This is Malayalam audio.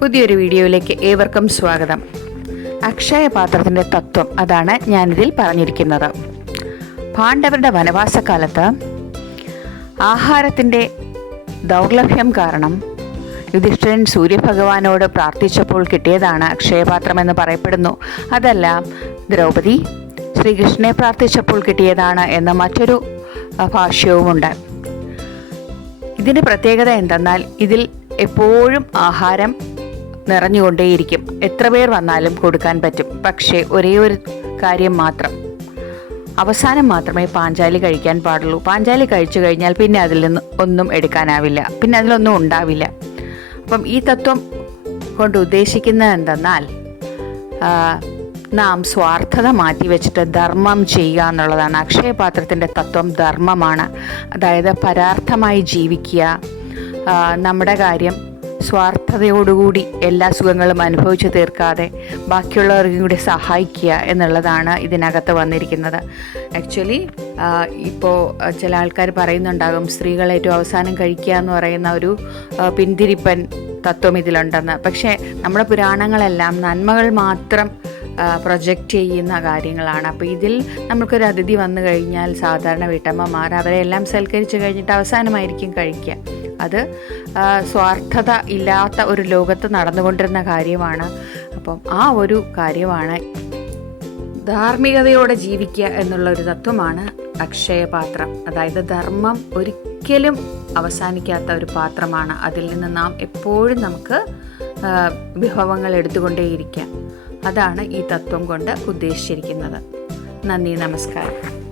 പുതിയൊരു വീഡിയോയിലേക്ക് ഏവർക്കും സ്വാഗതം. അക്ഷയപാത്രത്തിന്റെ തത്വം അതാണ് ഞാനിതിൽ പറഞ്ഞിരിക്കുന്നത്. പാണ്ഡവരുടെ വനവാസക്കാലത്ത് ആഹാരത്തിന്റെ ദൗർലഭ്യം കാരണം യുധിഷ്ഠിരൻ സൂര്യഭഗവാനോട് പ്രാർത്ഥിച്ചപ്പോൾ കിട്ടിയതാണ് അക്ഷയപാത്രം എന്ന് പറയപ്പെടുന്നു. അതല്ല ദ്രൗപദി ശ്രീകൃഷ്ണനെ പ്രാർത്ഥിച്ചപ്പോൾ കിട്ടിയതാണ് എന്ന മറ്റൊരു ഭാഷ്യവുമുണ്ട്. ഇതിന്റെ പ്രത്യേകത എന്തെന്നാൽ ഇതിൽ എപ്പോഴും ആഹാരം നിറഞ്ഞുകൊണ്ടേയിരിക്കും. എത്ര പേർ വന്നാലും കൊടുക്കാൻ പറ്റും. പക്ഷേ ഒരേ ഒരു കാര്യം മാത്രം. അവസാനം മാത്രമേ പാഞ്ചാലി കഴിക്കാൻ പാടുള്ളൂ. പാഞ്ചാലി കഴിച്ചു കഴിഞ്ഞാൽ പിന്നെ അതിൽ നിന്ന് ഒന്നും എടുക്കാനാവില്ല. പിന്നെ അതിലൊന്നും ഉണ്ടാവില്ല. അപ്പം ഈ തത്വം കൊണ്ട് ഉദ്ദേശിക്കുന്നത് എന്തെന്നാൽ നാം സ്വാർത്ഥത മാറ്റി വെച്ചിട്ട് ധർമ്മം ചെയ്യുക എന്നുള്ളതാണ്. അക്ഷയപാത്രത്തിന്റെ തത്വം ധർമ്മമാണ്. അതായത് പരാർത്ഥമായി ജീവിക്കുക നമ്മുടെ കാര്യം സ്വാർത്ഥതയോടുകൂടി എല്ലാ സുഖങ്ങളും അനുഭവിച്ചു തീർക്കാതെ ബാക്കിയുള്ളവർക്കും കൂടി സഹായിക്കുക എന്നുള്ളതാണ് ഇതിനകത്ത് വന്നിരിക്കുന്നത്. ആക്ച്വലി ഇപ്പോൾ ചില ആൾക്കാർ പറയുന്നുണ്ടാകും സ്ത്രീകൾ ഏറ്റവും അവസാനം കഴിക്കുക എന്ന് പറയുന്ന ഒരു പിന്തിരിപ്പൻ തത്വം ഇതിലുണ്ടെന്ന്. പക്ഷേ നമ്മുടെ പുരാണങ്ങളെല്ലാം നന്മകൾ മാത്രം പ്രൊജക്റ്റ് ചെയ്യുന്ന കാര്യങ്ങളാണ്. അപ്പോൾ ഇതിൽ നമുക്കൊരു അതിഥി വന്നു കഴിഞ്ഞാൽ സാധാരണ വീട്ടമ്മമാർ അവരെ എല്ലാം സൽക്കരിച്ച് കഴിഞ്ഞിട്ട് അവസാനമായിരിക്കും കഴിക്കുക. അത് സ്വാർത്ഥത ഇല്ലാത്ത ഒരു ലോകത്ത് നടന്നുകൊണ്ടിരുന്ന കാര്യമാണ്. അപ്പം ആ ഒരു കാര്യമാണ് ധാർമ്മികതയോടെ ജീവിക്കുക എന്നുള്ള ഒരു തത്വമാണ് അക്ഷയപാത്രം. അതായത് ധർമ്മം ഒരിക്കലും അവസാനിക്കാത്ത ഒരു പാത്രമാണ്. അതിൽ നിന്ന് നാം എപ്പോഴും നമുക്ക് വിഭവങ്ങൾ എടുത്തുകൊണ്ടേയിരിക്കാം. അതാണ് ഈ തത്വം കൊണ്ട് ഉദ്ദേശിച്ചിരിക്കുന്നത്. നന്ദി നമസ്കാരം.